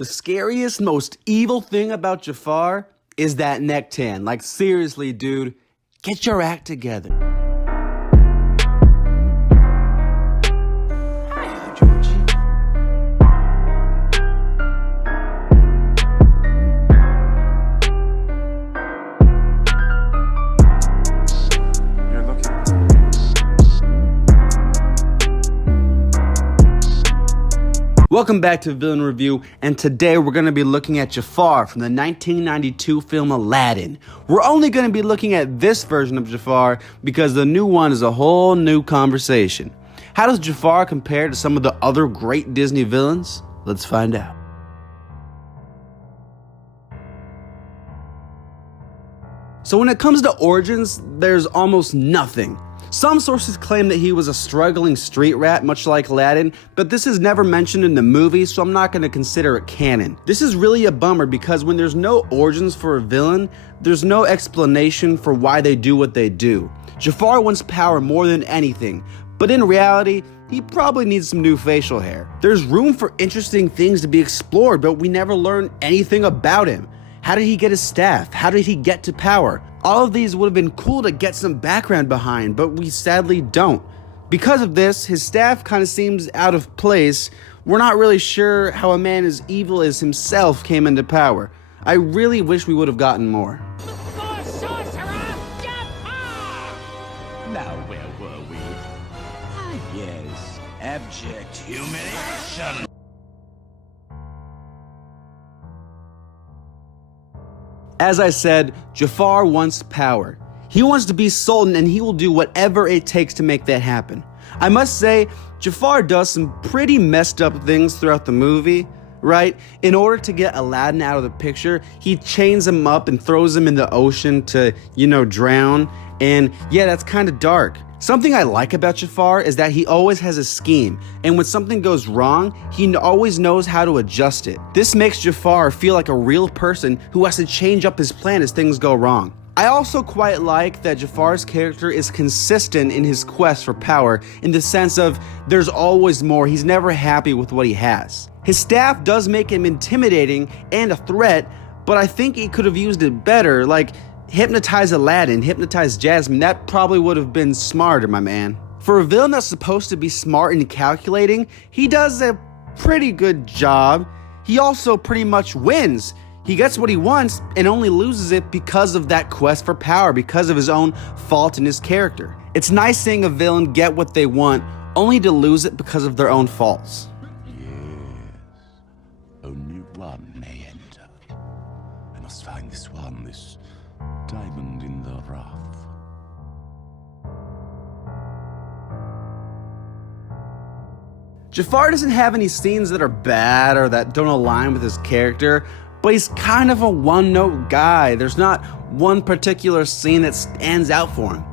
The scariest, most evil thing about Jafar is that neck tan. Like, seriously, dude, get your act together. Hi, Georgie. You're looking. Welcome back to Villain Review, and today we're going to be looking at Jafar from the 1992 film Aladdin. We're only going to be looking at this version of Jafar because the new one is a whole new conversation. How does Jafar compare to some of the other great Disney villains? Let's find out. So when it comes to origins, there's almost nothing. Some sources claim that he was a struggling street rat, much like Aladdin, but this is never mentioned in the movie, so I'm not going to consider it canon. This is really a bummer because when there's no origins for a villain, there's no explanation for why they do what they do. Jafar wants power more than anything, but in reality, he probably needs some new facial hair. There's room for interesting things to be explored, but we never learn anything about him. How did he get his staff? How did he get to power? All of these would have been cool to get some background behind, but we sadly don't. Because of this, his staff kind of seems out of place. We're not really sure how a man as evil as himself came into power. I really wish we would have gotten more. Now, where were we? Ah, yes, abject humiliation. As I said, Jafar wants power. He wants to be Sultan, and he will do whatever it takes to make that happen. I must say, Jafar does some pretty messed up things throughout the movie, right? In order to get Aladdin out of the picture, he chains him up and throws him in the ocean to, drown. And yeah, that's kind of dark. Something I like about Jafar is that he always has a scheme, and when something goes wrong, he always knows how to adjust it. This makes Jafar feel like a real person who has to change up his plan as things go wrong. I also quite like that Jafar's character is consistent in his quest for power in the sense of there's always more. He's never happy with what he has. His staff does make him intimidating and a threat, but I think he could have used it better, like hypnotize Aladdin, hypnotize Jasmine. That probably would have been smarter, my man. For a villain that's supposed to be smart and calculating, he does a pretty good job. He also pretty much wins. He gets what he wants and only loses it because of that quest for power, because of his own fault in his character. It's nice seeing a villain get what they want, only to lose it because of their own faults. Yes, only one may enter. I must find this one, this diamond in the rough. Jafar doesn't have any scenes that are bad or that don't align with his character, but he's kind of a one-note guy. There's not one particular scene that stands out for him.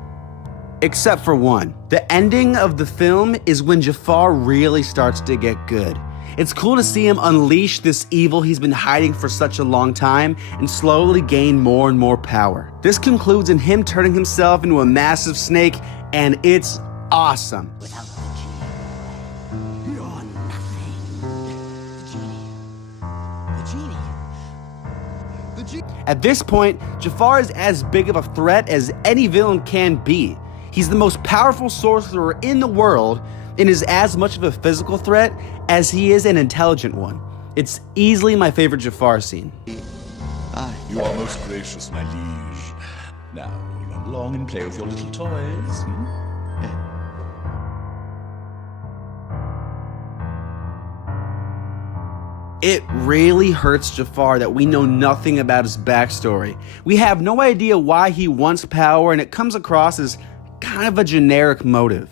Except for one. The ending of the film is when Jafar really starts to get good. It's cool to see him unleash this evil he's been hiding for such a long time and slowly gain more and more power. This concludes in him turning himself into a massive snake, and it's awesome. Without the genie, you're nothing. The genie. At this point, Jafar is as big of a threat as any villain can be. He's the most powerful sorcerer in the world and is as much of a physical threat as he is an intelligent one. It's easily my favorite Jafar scene. You are most gracious, my liege. Now, run along and play with your little toys. It really hurts Jafar that we know nothing about his backstory. We have no idea why he wants power, and it comes across as kind of a generic motive.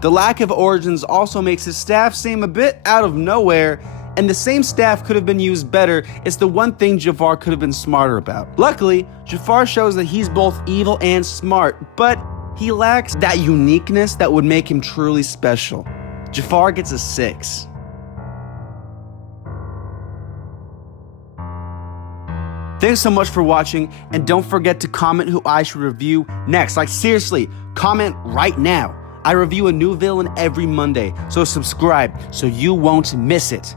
The lack of origins also makes his staff seem a bit out of nowhere, and the same staff could have been used better. It's the one thing Jafar could have been smarter about. Luckily, Jafar shows that he's both evil and smart, but he lacks that uniqueness that would make him truly special. Jafar gets a 6. Thanks so much for watching, and don't forget to comment who I should review next. Like, seriously, comment right now. I review a new villain every Monday, so subscribe so you won't miss it.